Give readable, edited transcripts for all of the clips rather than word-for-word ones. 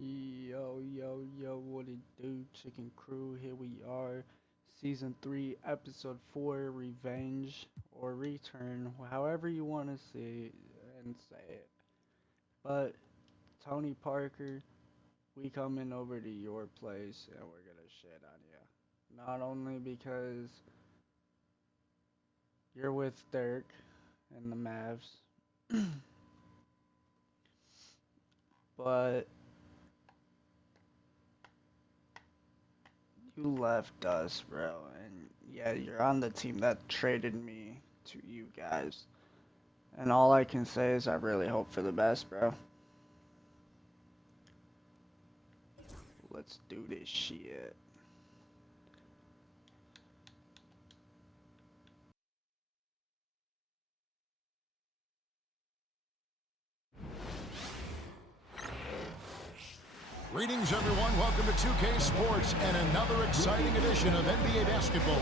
Yo, what it do, Chicken Crew? Here we are, Season 3, Episode 4, Revenge, or Return, however you want to say it. But, Tony Parker, we coming over to your place, and we're gonna shit on you. Not only because you're with Dirk and the Mavs, but you left us, bro, and yeah, you're on the team that traded me to you guys. And all I can say is I really hope for the best, bro. Let's do this shit. Greetings, everyone. Welcome to 2K Sports and another exciting edition of NBA basketball.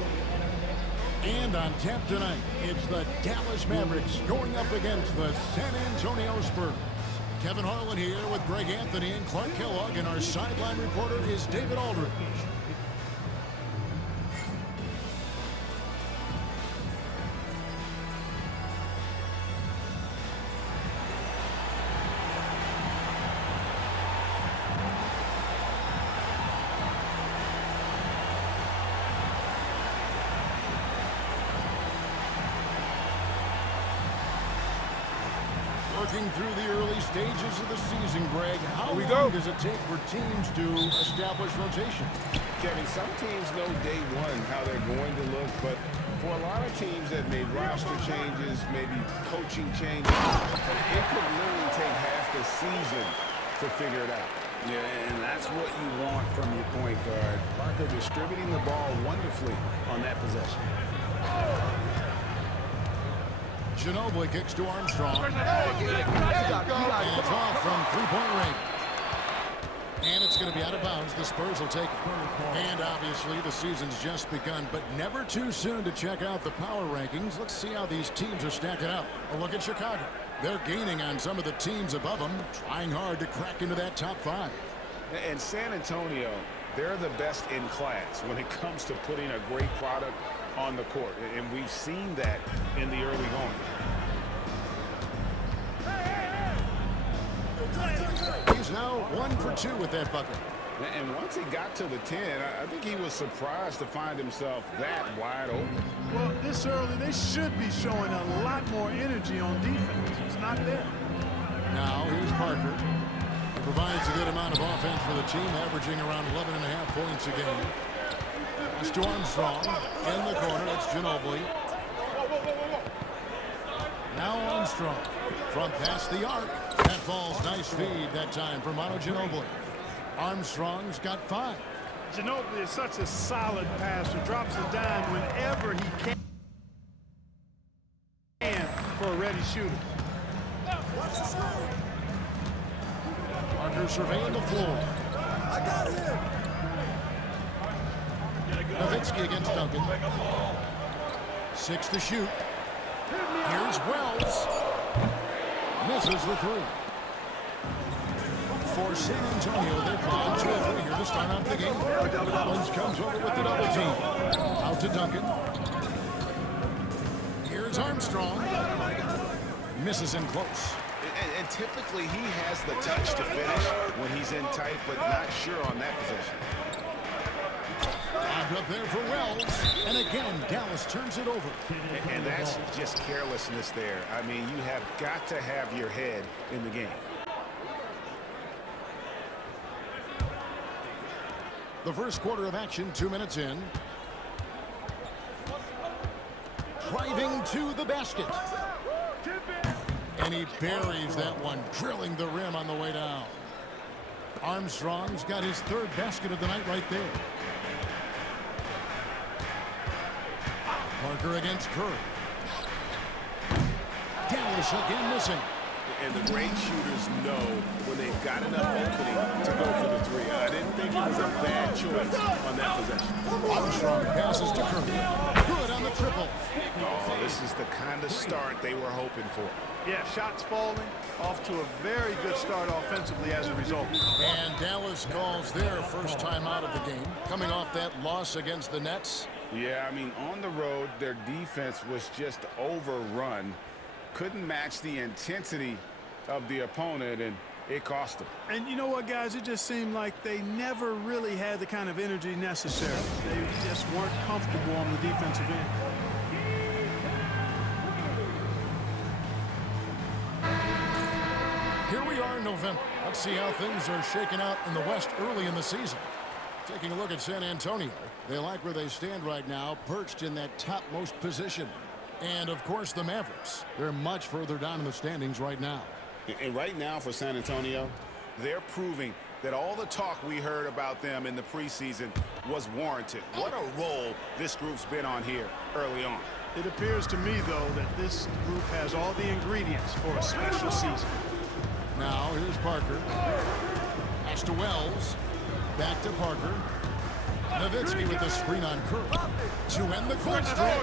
And on tap tonight, it's the Dallas Mavericks going up against the San Antonio Spurs. Kevin Harlan here with Greg Anthony and Clark Kellogg, and our sideline reporter is David Aldridge. Working through the early stages of the season, Greg, how long does it take for teams to establish rotation? Kevin, some teams know day one how they're going to look, but for a lot of teams that made roster changes, maybe coaching changes, it could literally take half the season to figure it out. Yeah, and that's what you want from your point guard. Parker distributing the ball wonderfully on that possession. Ginobili kicks to Armstrong. And it's off from three-point range. And it's going to be out of bounds. The Spurs will take it. And obviously the season's just begun, but never too soon to check out the power rankings. Let's see how these teams are stacking up. A look at Chicago. They're gaining on some of the teams above them, trying hard to crack into that top five. And San Antonio, they're the best in class when it comes to putting a great product on the court, and we've seen that in the early going. He's now 1 for 2 with that bucket. And once he got to the 10, I think he was surprised to find himself that wide open. Well, this early, they should be showing a lot more energy on defense. It's not there. Now, here's Parker. He provides a good amount of offense for the team, averaging around 11.5 points a game. Pass to Armstrong. In the corner, it's Ginobili. Now Armstrong. From past the arc. That falls. Nice feed that time for Manu Ginobili. Armstrong's got 5. Ginobili is such a solid passer. Drops a dime whenever he can for a ready shooter. Parker surveying the floor. I got him. Nowitzki against Duncan. 6 to shoot. Here's Wells. Misses the 3. For San Antonio, they've gone 2 of 3 here to start out the game. Collins comes over with the double team. Out to Duncan. Here's Armstrong. Misses in close. And typically he has the touch to finish when he's in tight, but not sure on that possession. Up there for Wells, and again Dallas turns it over. And that's just carelessness there. I mean, you have got to have your head in the game. The first quarter of action, 2 minutes in. Driving to the basket. And he buries that one, drilling the rim on the way down. Armstrong's got his 3rd basket of the night right there. Parker against Curry. Dallas again missing. And the great shooters know when they've got enough opening to go for the 3. I didn't think it was a bad choice on that possession. Armstrong passes to Curry. Good on the triple. Oh, this is the kind of start they were hoping for. Yeah, shots falling, off to a very good start offensively as a result. And Dallas calls their first time out of the game, coming off that loss against the Nets. Yeah, I mean, on the road, their defense was just overrun. Couldn't match the intensity of the opponent, and it cost them. And you know what, guys? It just seemed like they never really had the kind of energy necessary. They just weren't comfortable on the defensive end. Here we are in November. Let's see how things are shaking out in the West early in the season. Taking a look at San Antonio. They like where they stand right now, perched in that topmost position. And, of course, the Mavericks. They're much further down in the standings right now. And right now for San Antonio, they're proving that all the talk we heard about them in the preseason was warranted. What a role this group's been on here early on. It appears to me, though, that this group has all the ingredients for a special season. Now, here's Parker. Pass to Wells. Back to Parker. Nowitzki with the screen on Curry. To end the court streak.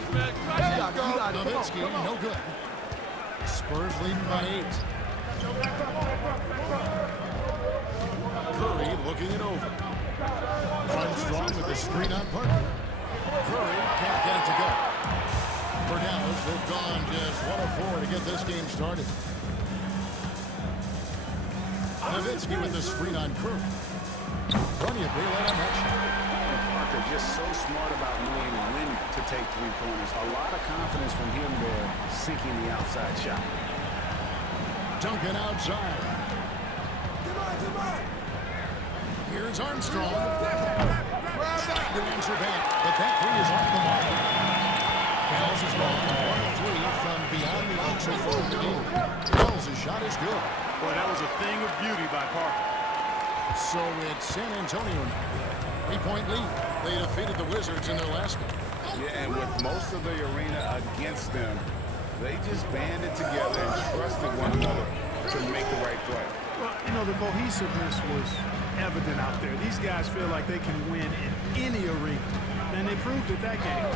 Nowitzki, no good. Spurs leading by 8. Curry looking it over. Armstrong with the screen on Parker. Curry can't get it to go. For Dallas, they've gone just 1 of 4 to get this game started. Nowitzki with the screen on Curry. Plenty of daylight on that shot. Parker just so smart about knowing when to take three-pointers. A lot of confidence from him there, sinking the outside shot. Duncan outside. Here's Armstrong. Trying to answer back, but that three is off the mark. Dallas is gone 1 of 3 from beyond the arc so far in the game. Wells' shot is good. Boy, that was a thing of beauty by Parker. So it's San Antonio now. 3-point lead. They defeated the Wizards in their last game. Yeah, and with most of the arena against them, they just banded together and trusted one another to make the right play. Well, you know, the cohesiveness was evident out there. These guys feel like they can win in any arena, and they proved it that game.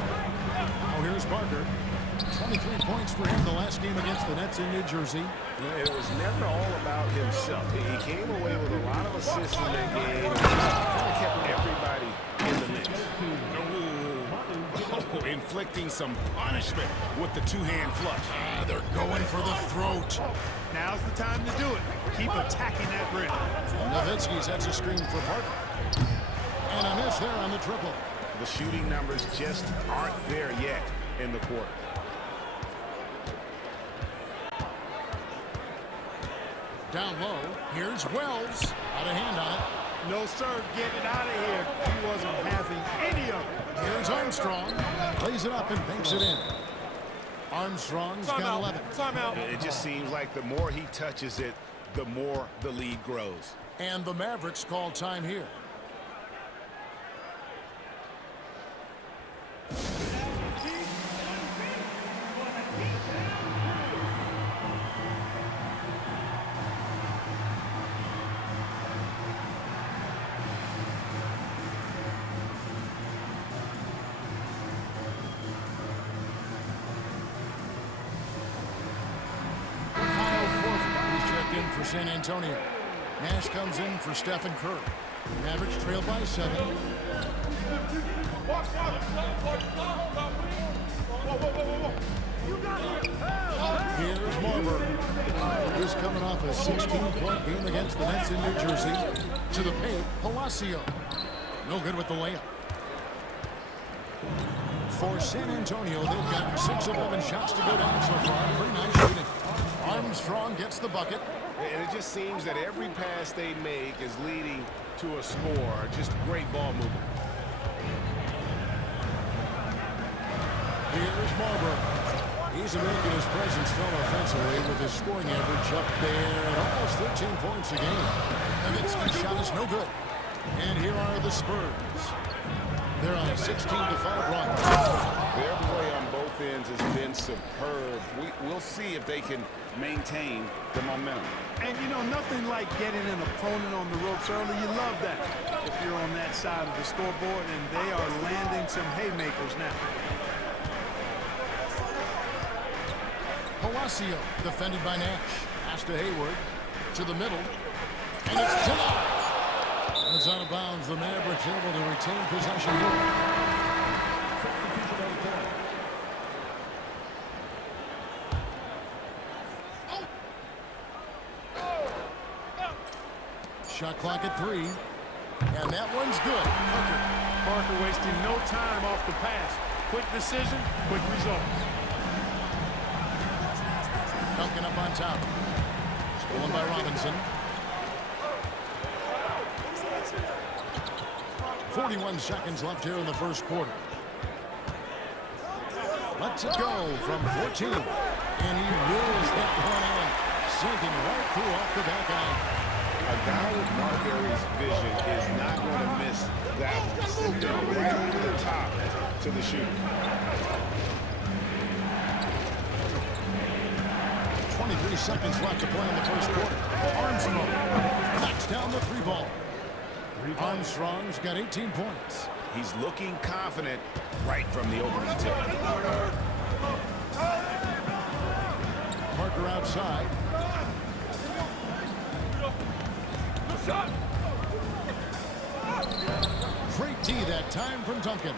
Now here's Parker. 23 points for him the last game against the Nets in New Jersey. It was never all about himself. He came away with a lot of assists in that game. Kind of kept everybody in the mix. Oh, inflicting some punishment with the two-hand flush. They're going for the throat. Now's the time to do it. Keep attacking that rim. Nowitzki sets a screen for Parker. And a miss there on the triple. The shooting numbers just aren't there yet in the quarter. Down low, here's Wells. Out of hand on it. No, sir, get it out of here. He wasn't having any of it. Here's Armstrong. Plays it up and banks it in. Armstrong's got 11. Timeout. It just seems like the more he touches it, the more the lead grows. And the Mavericks call time here. For San Antonio. Nash comes in for Stephen Curry. Mavericks trail by 7. Here's Marbury. He's coming off a 16-point game against the Nets in New Jersey. To the paint, Palacio. No good with the layup. For San Antonio, they've got 6 of 11 shots to go down so far. Pretty nice shooting. Armstrong gets the bucket. And it just seems that every pass they make is leading to a score. Just great ball movement. Here's Marbury. He's making his presence felt offensively with his scoring average up there at almost 13 points a game. Nowitzki's shot is no good. And here are the Spurs. They're on a 16-5 run. Their play on both ends has been superb. We'll see if they can maintain the momentum. And, you know, nothing like getting an opponent on the ropes early. You love that if you're on that side of the scoreboard, and they are landing some haymakers now. Palacio, defended by Nash. Pass to Hayward. To the middle. And it's denied. It's out of bounds. The Mavericks able to retain possession here. Shot clock at 3. And that one's good. Parker wasting no time off the pass. Quick decision, quick results. Duncan up on top. Stolen by Robinson. 41 seconds left here in the first quarter. Lets it go from 14. And he wheels that one in. Sinking right through off the back line. A guy with Marbury's vision is not going to miss that one. Sitting there right over the top to the shooter. 23 seconds left to play in the first quarter. Armstrong knocks down the 3-ball. Armstrong's got 18 points. He's looking confident right from the opening tip. Parker outside. Great D that time from Duncan.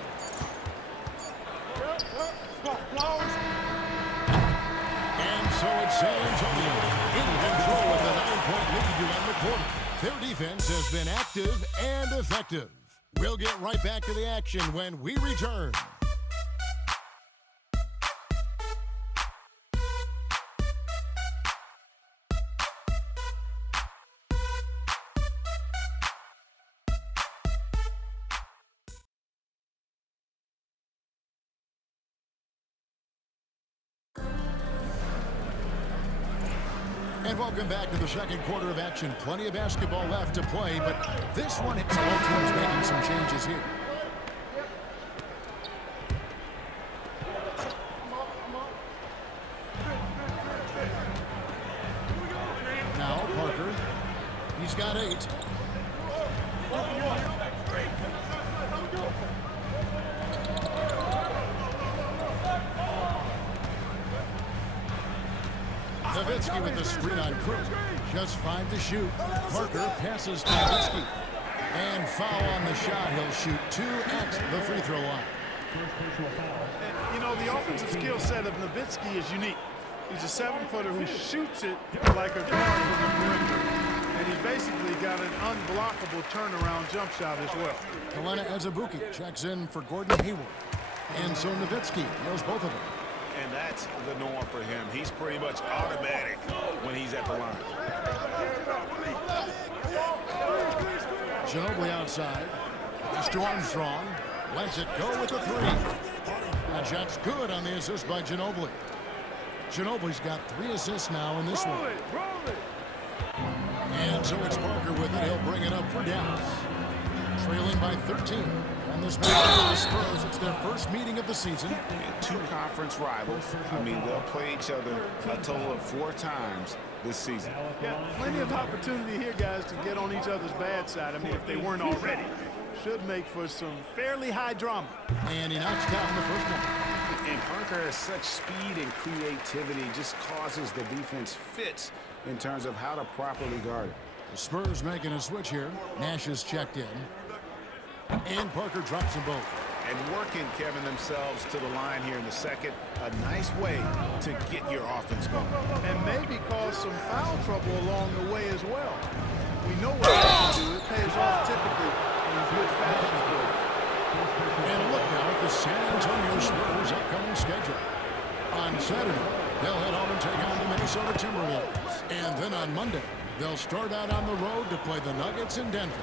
And so it's San Antonio in control with a 9-point lead to end the quarter. Their defense has been active and effective. We'll get right back to the action when we return. And welcome back to the second quarter of action. Plenty of basketball left to play, but this one, both teams making some changes here. Now Parker, he's got 8. Nowitzki with the screen on Crew. Just 5 to shoot. Parker passes to Nowitzki. And foul on the shot. He'll shoot 2 at the free throw line. And, you know, the offensive skill set of Nowitzki is unique. He's a 7-footer who shoots it like a guard from the perimeter. And he's basically got an unblockable turnaround jump shot as well. Helena Azubuike checks in for Gordon Hayward. And so Nowitzki knows both of them. And that's the norm for him. He's pretty much automatic when he's at the line. Ginobili outside. Pass to Armstrong. Lets it go with the 3. That shot's good on the assist by Ginobili. Ginobili's got 3 assists now in this one. And so it's Parker with it. He'll bring it up for Dallas. Trailing by 13. And this match for the Spurs, it's their first meeting of the season. And 2 conference rivals. I mean, they'll play each other a total of 4 times this season. Yeah, plenty of opportunity here, guys, to get on each other's bad side. I mean, if they weren't already. Should make for some fairly high drama. And he knocks down the first one. And Parker has such speed and creativity, just causes the defense fits in terms of how to properly guard it. The Spurs making a switch here. Nash is checked in. And Parker drops them both. And working, Kevin, themselves to the line here in the second. A nice way to get your offense going. And maybe cause some foul trouble along the way as well. We know what they can do. It pays off typically in good fashion for them. And look now at the San Antonio Spurs' upcoming schedule. On Saturday, they'll head home and take on the Minnesota Timberwolves. And then on Monday, they'll start out on the road to play the Nuggets in Denver.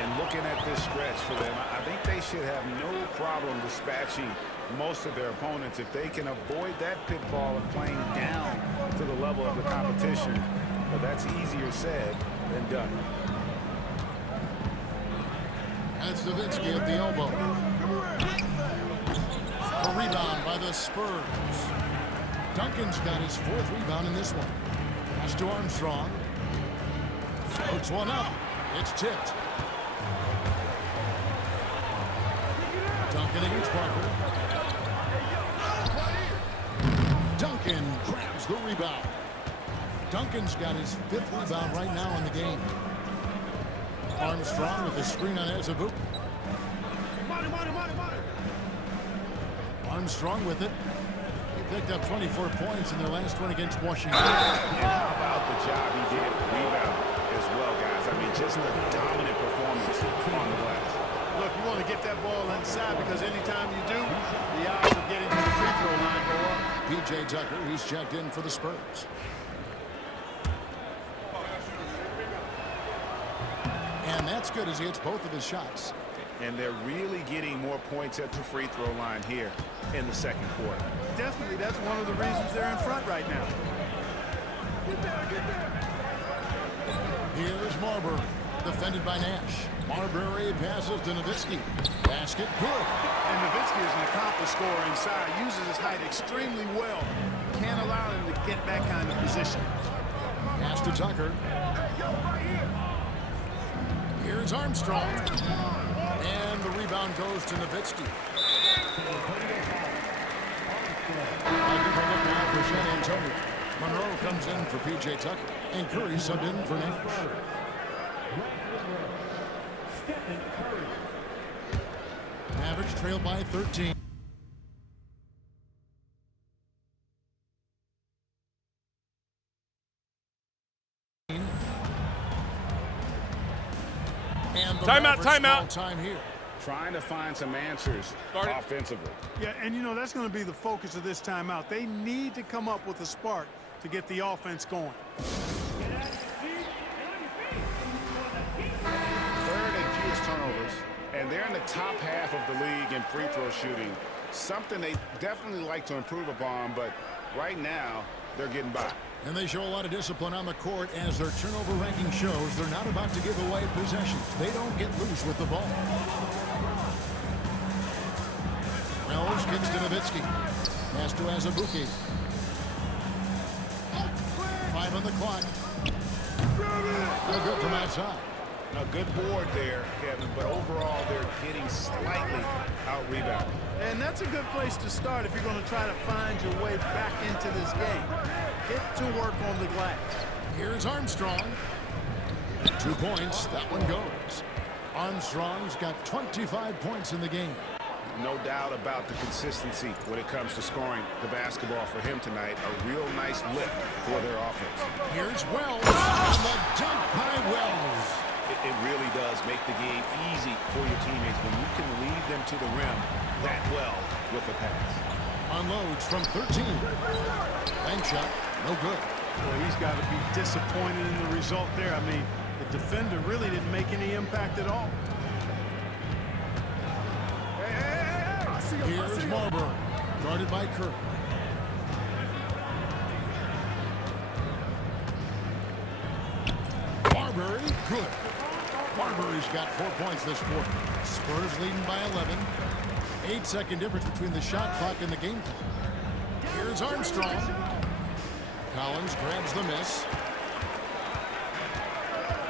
And looking at this stretch for them, I think they should have no problem dispatching most of their opponents if they can avoid that pitfall of playing down to the level of the competition. But that's easier said than done. That's Nowitzki at the elbow. A rebound by the Spurs. Duncan's got his 4th rebound in this one. Pass to Armstrong. Floats one up. It's tipped. Duncan against Parker. Duncan Duncan grabs the rebound. Duncan's got his 5th rebound right now in the game. Armstrong with a screen on Azubuike. Armstrong with it. He picked up 24 points in their last one against Washington. And how about the job he did at the rebound as well, guys? I mean, just a dominant performance on the glass. Look, you want to get that ball inside because anytime you do, the odds of getting to the free throw line go up. P.J. Tucker, he's checked in for the Spurs. And that's good as he hits both of his shots. And they're really getting more points at the free throw line here in the second quarter. Definitely, that's one of the reasons they're in front right now. Here's Marbury, defended by Nash. Marbury passes to Nowitzki. Basket good. And Nowitzki is an accomplished scorer inside. Uses his height extremely well. Can't allow him to get that kind of position. Pass to Tucker. Here's Armstrong. And the rebound goes to Nowitzki. I'll give a look now for San Antonio. Monroe comes in for P.J. Tucker. And Curry subbed in for Nash. Mavericks trail by 13. And the Timeout. Time here. Trying to find some answers offensively. Yeah, and you know, that's going to be the focus of this timeout. They need to come up with a spark to get the offense going. 3rd and fewest turnovers, and they're in the top half of the league in free throw shooting. Something they definitely like to improve upon, but right now they're getting by. And they show a lot of discipline on the court as their turnover ranking shows. They're not about to give away possessions. They don't get loose with the ball. Wells kicks to Nowitzki. Pass to Azubuike. 5 on the clock. No good from outside. A good board there, Kevin, but overall they're getting slightly out-rebounded. And that's a good place to start if you're going to try to find your way back into this game. Get to work on the glass. Here's Armstrong. 2 points. That one goes. Armstrong's got 25 points in the game. No doubt about the consistency when it comes to scoring the basketball for him tonight. A real nice lift for their offense. Here's Wells. And the dunk by Wells. It really does make the game easy for your teammates when you can lead them to the rim that well with a pass. Unloads from 13. Bank shot, no good. Well, he's got to be disappointed in the result there. I mean, the defender really didn't make any impact at all. Here's Marbury, guarded by Curry. Marbury, good. Marbury's got 4 points this quarter. Spurs leading by 11. 8-second difference between the shot clock and the game clock. Here's Armstrong. Collins grabs the miss.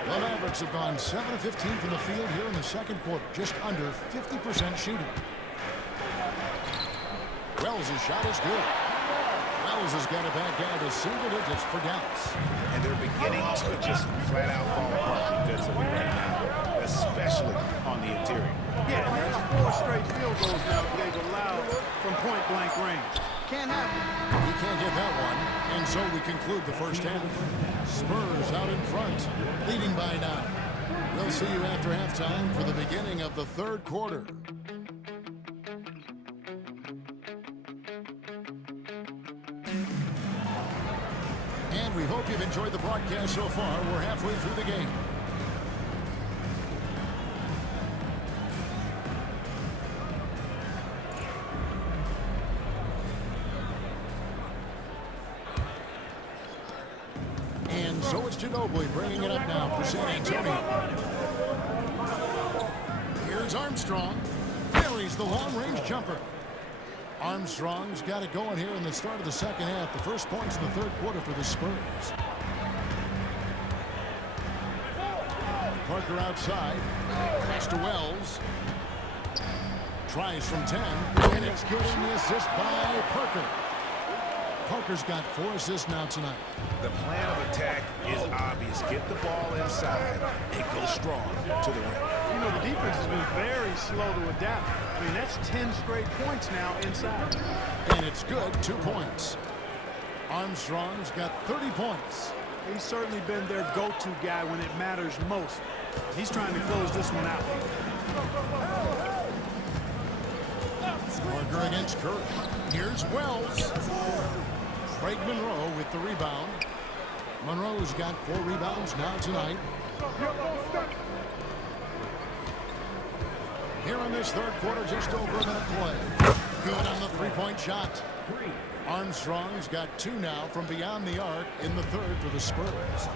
The Mavericks have gone 7 of 15 from the field here in the second quarter. Just under 50% shooting. Wells' shot is good. Wells has got it back down to single digits for Dallas. And they're beginning to just flat out fall apart defensively right now, especially on the interior. Yeah, and there's 4 straight field goals now that they've allowed from point-blank range. Can't happen. We can't get that one. And so we conclude the first half. Spurs out in front, leading by 9. We'll see you after halftime for the beginning of the third quarter. And we hope you've enjoyed the broadcast so far. We're halfway through the game. And so it's Ginobili bringing it up now for San Antonio. Here's Armstrong. Buries the long-range jumper. Armstrong's got it going here in the start of the second half. The first points in the third quarter for the Spurs. Parker outside. Pass to Wells. Tries from 10. And it's good in the assist by Parker. Parker's got 4 assists now tonight. The plan of attack is obvious. Get the ball inside and go strong to the rim. You know, the defense has been very slow to adapt. I mean, that's 10 straight points now inside. And it's good, 2 points. Armstrong's got 30 points. He's certainly been their go-to guy when it matters most. He's trying to close this one out. Parker against Curry. Here's Wells. Craig Monroe with the rebound. Monroe's got 4 rebounds now tonight. Here in this third quarter, just over a minute play. Good on the three-point shot. Armstrong's got 2 now from beyond the arc in the third for the Spurs.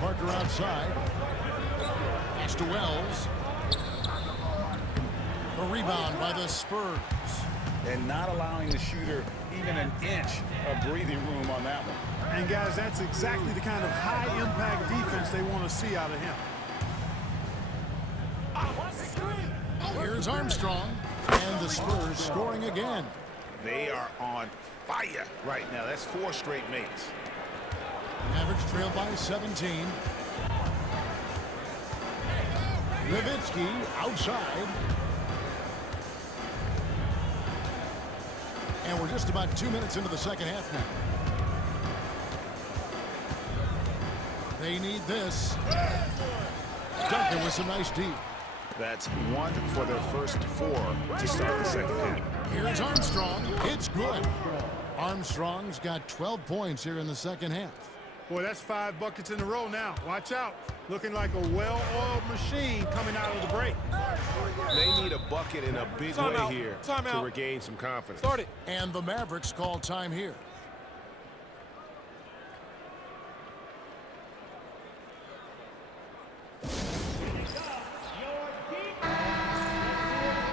Parker outside. Pass to Wells. The rebound by the Spurs. And not allowing the shooter even an inch of breathing room on that one. And, guys, that's exactly the kind of high-impact defense they want to see out of him. Here's Armstrong. And the Spurs scoring again. They are on fire right now. That's 4 straight makes. Mavericks trail by 17. Nowitzki outside. And we're just about 2 minutes into the second half now. They need this. Duncan with some nice deep. That's 1 for their first 4 to start the second half. Here's Armstrong. It's good. Armstrong's got 12 points here in the second half. Boy, that's 5 buckets in a row now. Watch out. Looking like a well-oiled machine coming out of the break. They need a bucket in a big way here to regain some confidence. Start it. And the Mavericks call time here.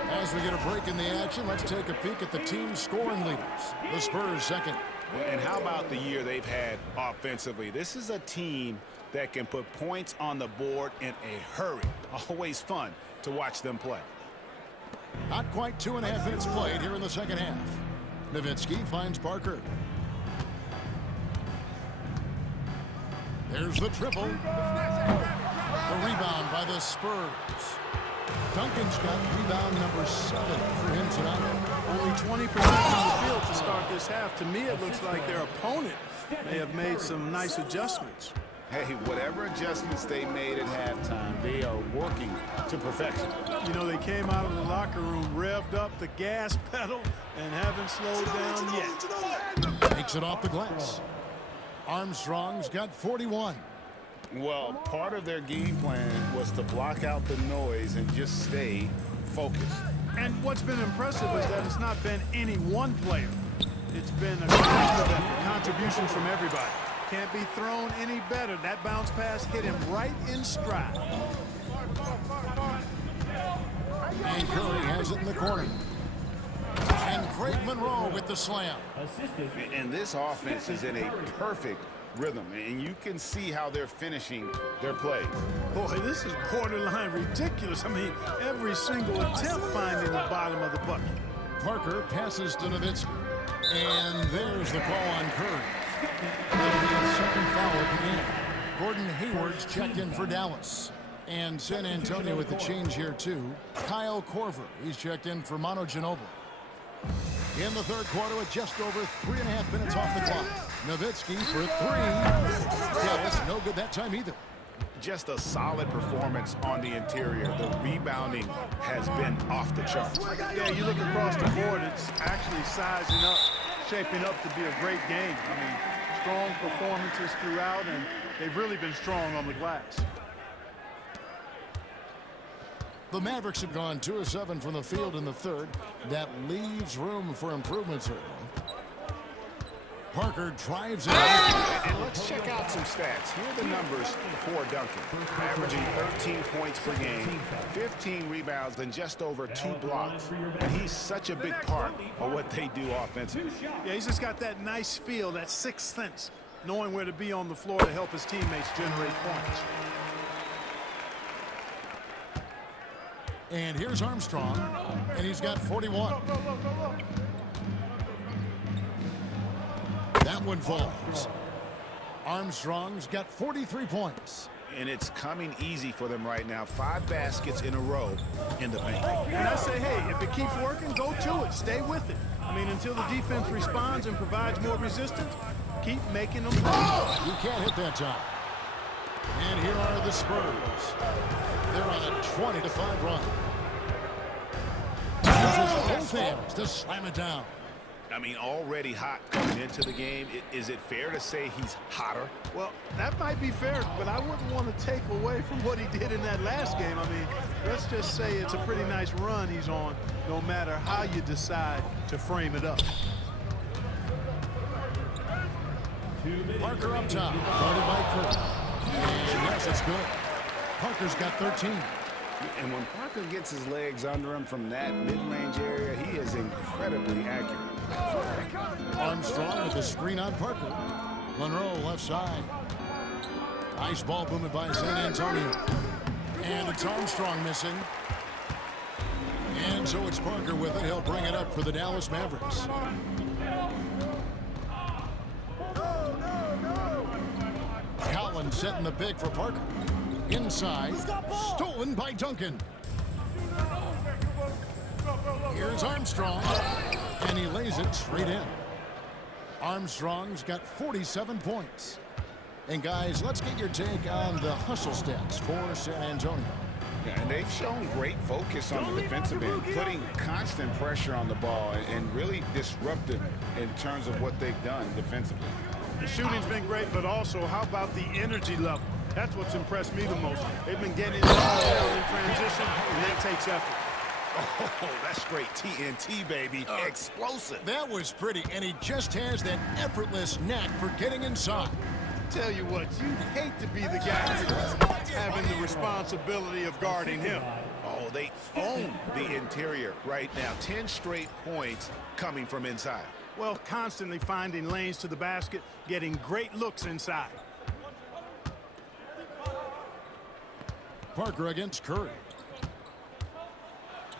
As we get a break in the action, let's take a peek at the team's scoring leaders. The Spurs second. And how about the year they've had offensively? This is a team that can put points on the board in a hurry. Always fun to watch them play. Not quite 2.5 minutes played here in the second half. Nowitzki finds Parker. There's the triple. The rebound by the Spurs. Duncan's got rebound number 7 for him tonight. Only 20% from the field to start this half. To me, it looks like their opponent may have made some nice adjustments. Hey, whatever adjustments they made at halftime, they are working to perfection. You know, they came out of the locker room, revved up the gas pedal, and haven't slowed down yet. Takes it off the glass. Armstrong's got 41. Well, part of their game plan was to block out the noise and just stay focused. And what's been impressive is that it's not been any one player. It's been a collective effort, contributions from everybody. Can't be thrown any better. That bounce pass hit him right in stride. And Curry has it in the corner. And Craig Monroe with the slam. And this offense is in a perfect rhythm, and you can see how they're finishing their play. Boy, this is borderline ridiculous. I mean, every single attempt finding the bottom of the bucket. Parker passes to Nowitzki. And there's the call on Curry. That'll be a second foul at the game. Gordon Hayward's checked in for Dallas. And San Antonio with the change here, too. Kyle Korver, he's checked in for Manu Ginobili. In the third quarter with just over 3.5 minutes off the clock. Nowitzki for 3. Dallas, no good that time either. Just a solid performance on the interior. The rebounding has been off the charts. Yeah, you look across the board, it's actually sizing up, shaping up to be a great game. I mean, strong performances throughout, and they've really been strong on the glass. The Mavericks have gone 2 of 7 from the field in the third. That leaves room for improvement, certainly. Parker drives it. And let's check out some stats. Here are the numbers for Duncan. Averaging 13 points per game, 15 rebounds, and just over 2 blocks. And he's such a big part of what they do offensively. Yeah, he's just got that nice feel, that sixth sense, knowing where to be on the floor to help his teammates generate points. And here's Armstrong, and he's got 41. That one falls. Armstrong's got 43 points. And it's coming easy for them right now. 5 baskets in a row in the paint. And I say, hey, if it keeps working, go to it. Stay with it. I mean, until the defense responds and provides more resistance, keep making them play. You can't hit that time. And here are the Spurs. They're on a 20-5 run. Uses both hands to slam it down. I mean, already hot coming into the game. Is it fair to say he's hotter? Well, that might be fair, but I wouldn't want to take away from what he did in that last game. I mean, let's just say it's a pretty nice run he's on, no matter how you decide to frame it up. Parker up top, guarded by Curry. And yes, it's good. Parker's got 13. And when Parker gets his legs under him from that mid-range area, he is incredibly accurate. Armstrong with the screen on Parker. Monroe left side. Nice ball movement by San Antonio. And it's Armstrong missing. And so it's Parker with it. He'll bring it up for the Dallas Mavericks. Collins setting the big for Parker. Inside, stolen by Duncan. Here's Armstrong, and he lays it straight in. Armstrong's got 47 points. And guys, let's get your take on the hustle stats for San Antonio. Yeah, and they've shown great focus on the defensive end, putting constant pressure on the ball and really disruptive in terms of what they've done defensively. The shooting's been great, but also how about the energy level? That's what's impressed me the most. They've been getting the ball in transition, and that takes effort. Oh, that's straight TNT, baby. Explosive. That was pretty, and he just has that effortless knack for getting inside. Tell you what, you'd hate to be the guy having the responsibility of guarding him. Oh, they own the interior right now. 10 straight points coming from inside. Well, constantly finding lanes to the basket, getting great looks inside. Parker against Curry.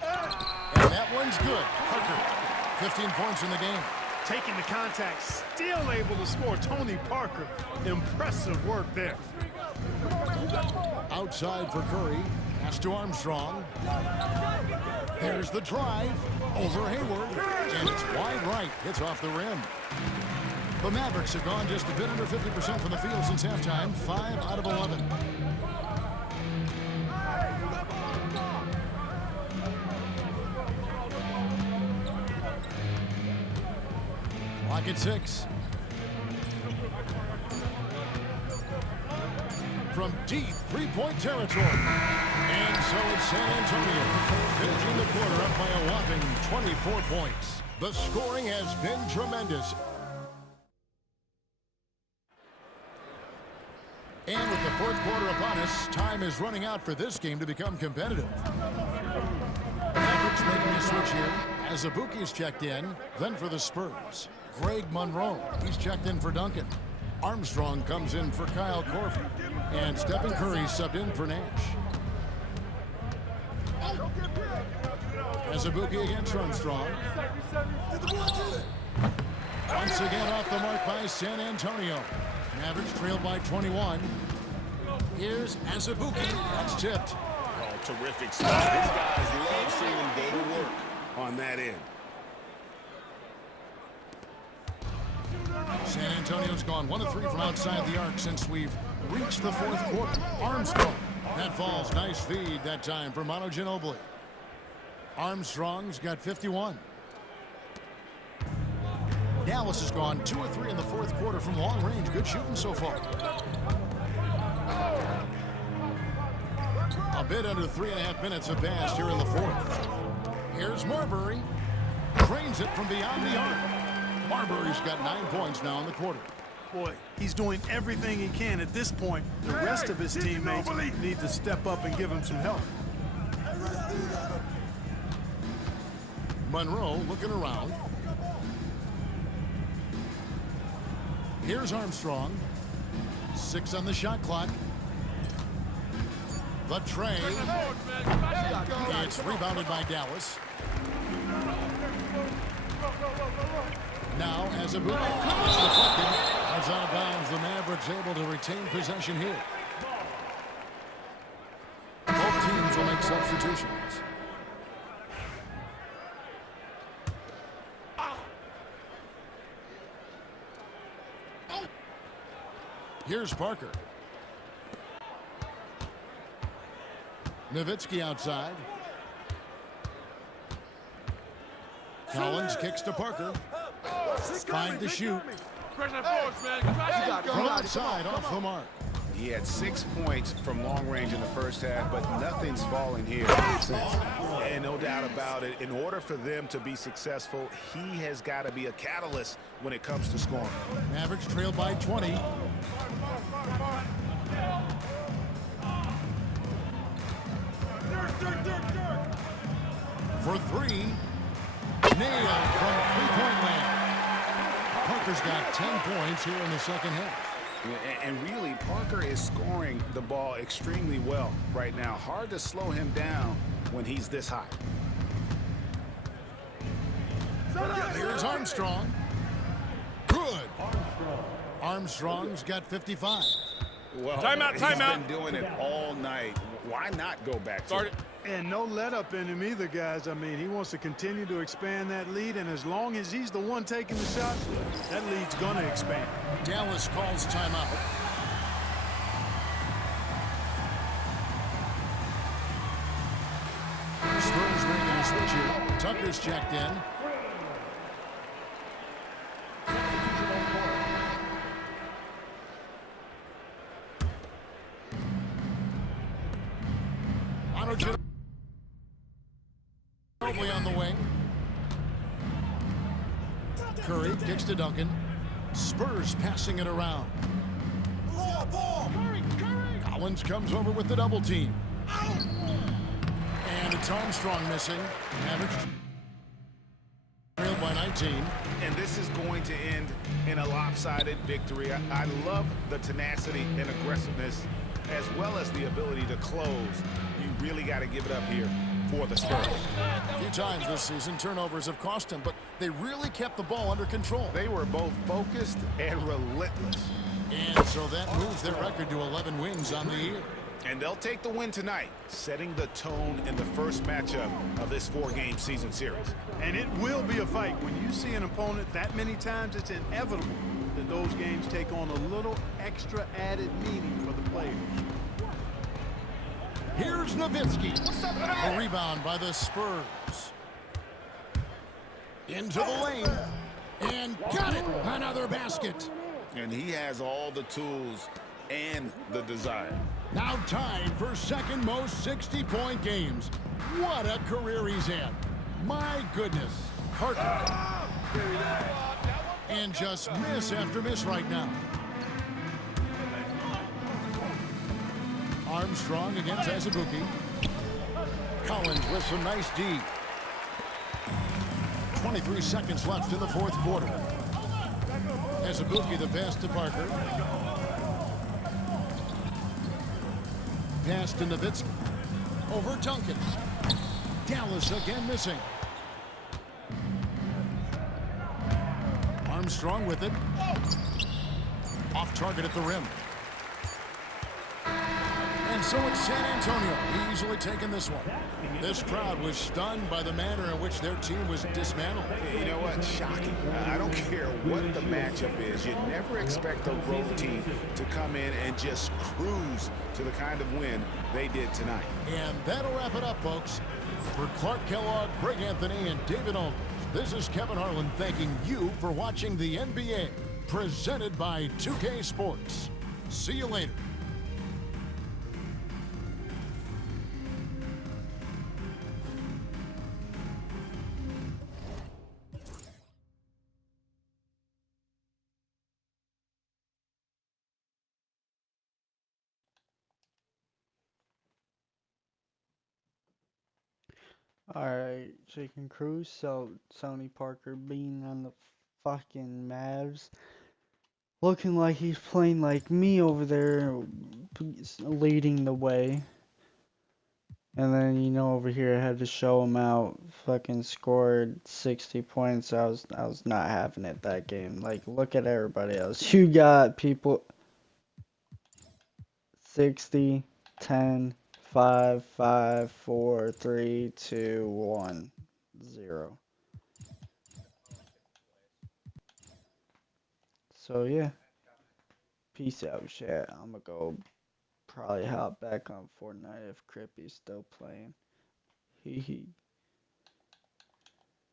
And that one's good. Parker, 15 points in the game. Taking the contact, still able to score. Tony Parker, impressive work there. Outside for Curry. Pass to Armstrong. There's the drive over Hayward. And it's wide right. It's off the rim. The Mavericks have gone just a bit under 50% from the field since halftime. 5 out of 11. Clock at 6. From deep three-point territory. And so it's San Antonio finishing the quarter up by a whopping 24 points. The scoring has been tremendous. And with the fourth quarter upon us, time is running out for this game to become competitive. Mavericks making a switch here. As Azubuike's checked in, then for the Spurs. Greg Monroe, he's checked in for Duncan. Armstrong comes in for Kyle Korver. And Stephen Curry subbed in for Nash. Azubuike against Armstrong. Once again off the mark by San Antonio. Mavericks trailed by 21. Here's Azubuike. That's tipped. Oh, terrific stuff. These guys love seeing him go to work on that end. San Antonio's gone 1 of 3 from outside the arc since we've reached the fourth quarter. Armstrong. That falls. Nice feed that time for Manu Ginobili. Armstrong's got 51. Dallas has gone 2 of 3 in the fourth quarter from long range. Good shooting so far. A bit under 3.5 minutes have passed here in the fourth. Here's Marbury. Drains it from beyond the arc. Marbury's got 9 points now in the quarter. Boy, he's doing everything he can at this point. The rest of his teammates need to step up and give him some help. Monroe looking around. Here's Armstrong. 6 on the shot clock. The tray. It's rebounded by Dallas. Now, as a boot, it's deflected. It's out of bounds. The Mavericks able to retain possession here. Both teams will make substitutions. Here's Parker. Nowitzki outside. Collins kicks to Parker. Find the shoot. From outside, off the mark. He had 6 points from long range in the first half, but nothing's falling here. And no doubt about it, in order for them to be successful, he has got to be a catalyst when it comes to scoring. Mavericks trail by 20. For three. Nailed from three-point land. Parker's got 10 points here in the second half. And really, Parker is scoring the ball extremely well right now. Hard to slow him down when he's this hot. Here's Armstrong. Good. Armstrong's got 55. Well, timeout. He's been doing it all night. Why not go back to it? And no let up in him either, guys. I mean, he wants to continue to expand that lead, and as long as he's the one taking the shots, that lead's going to expand. Dallas calls timeout. Spurs making a switch here. Tucker's checked in. On the wing. Curry kicks to Duncan. Spurs passing it around. Collins comes over with the double team. And it's Armstrong missing. Mavericks trailed by 19. And this is going to end in a lopsided victory. I love the tenacity and aggressiveness as well as the ability to close. You really got to give it up here for the Spurs. A few times this season, turnovers have cost them, but they really kept the ball under control. They were both focused and relentless. And so that moves their record to 11 wins on the year. And they'll take the win tonight, setting the tone in the first matchup of this 4-game season series. And it will be a fight. When you see an opponent that many times, it's inevitable that those games take on a little extra added meaning for the players. Here's Nowitzki. A rebound by the Spurs. Into the lane. And got it. Another basket. And he has all the tools and the desire. Now tied for second most 60-point games. What a career he's had. My goodness. Parker. And just miss after miss right now. Armstrong against Azubuike. Collins with some nice D. 23 seconds left in the fourth quarter. Azubuike the pass to Parker. Pass to Nowitzki. Over Duncan. Dallas again missing. Armstrong with it. Off target at the rim. And so it's San Antonio easily taking this one. This crowd was stunned by the manner in which their team was dismantled. You know what? Shocking. I don't care what the matchup is. You never expect a road team to come in and just cruise to the kind of win they did tonight. And that'll wrap it up, folks. For Clark Kellogg, Greg Anthony, and David Aldridge, this is Kevin Harlan thanking you for watching the NBA, presented by 2K Sports. See you later. Alright, Chicken Cruz, so Tony Parker being on the fucking Mavs. Looking like he's playing like me over there, leading the way. And then, you know, over here I had to show him out. Fucking scored 60 points. I was not having it that game. Like, look at everybody else. You got people 60, 10, 5, 5, 4, 3, 2, 1, 0. So yeah. Peace out, chat. I'm gonna go probably hop back on Fortnite if Crippy's still playing. Hee hee.